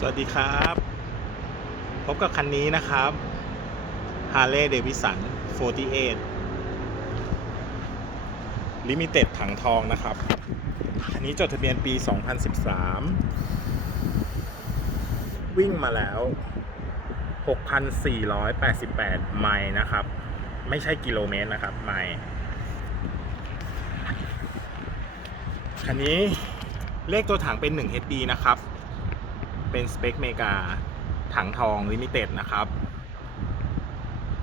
สวัสดีครับ พบกับคันนี้นะครับ Harley Davidson 48 Limited ถังทองนะครับ คันนี้จดทะเบียนปี 2013 วิ่งมาแล้ว 6,488 ไมล์นะครับ ไม่ใช่กิโลเมตรนะครับ ไมล์คันนี้เลขตัวถังเป็น 1 HD นะครับ เป็นสเปคเมกาถังทองลิมิเต็ดนะครับ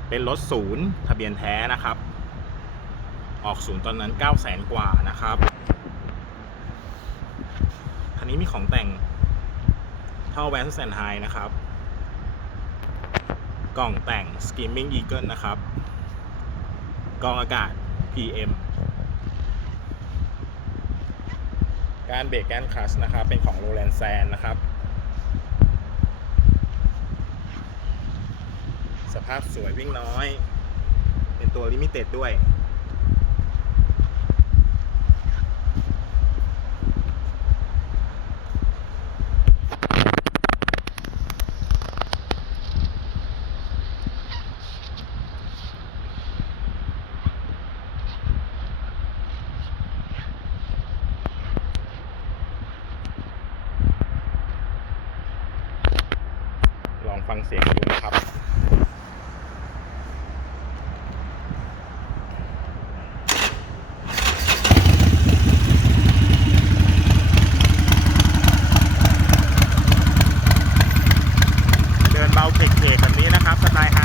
เป็นรถศูนย์ทะเบียนแท้นะครับ ออกศูนย์ตอนนั้น 9 0 0แสนกว่านะครับคันนี้มีของแต่งท่อแวนแซนไฮนะครับ กล่องแต่ง Screaming Eagle นะครับกรองอากาศ PM การเบรกแกนคลัชนะครับ เป็นของโรแลนแซนนะครับ ภาพสวยวิ่งน้อย เป็นตัวลิมิเต็ดด้วยลองฟังเสียงดูนะครับ เราเก๋ๆแบบนี้นะครับสไตล์ฮ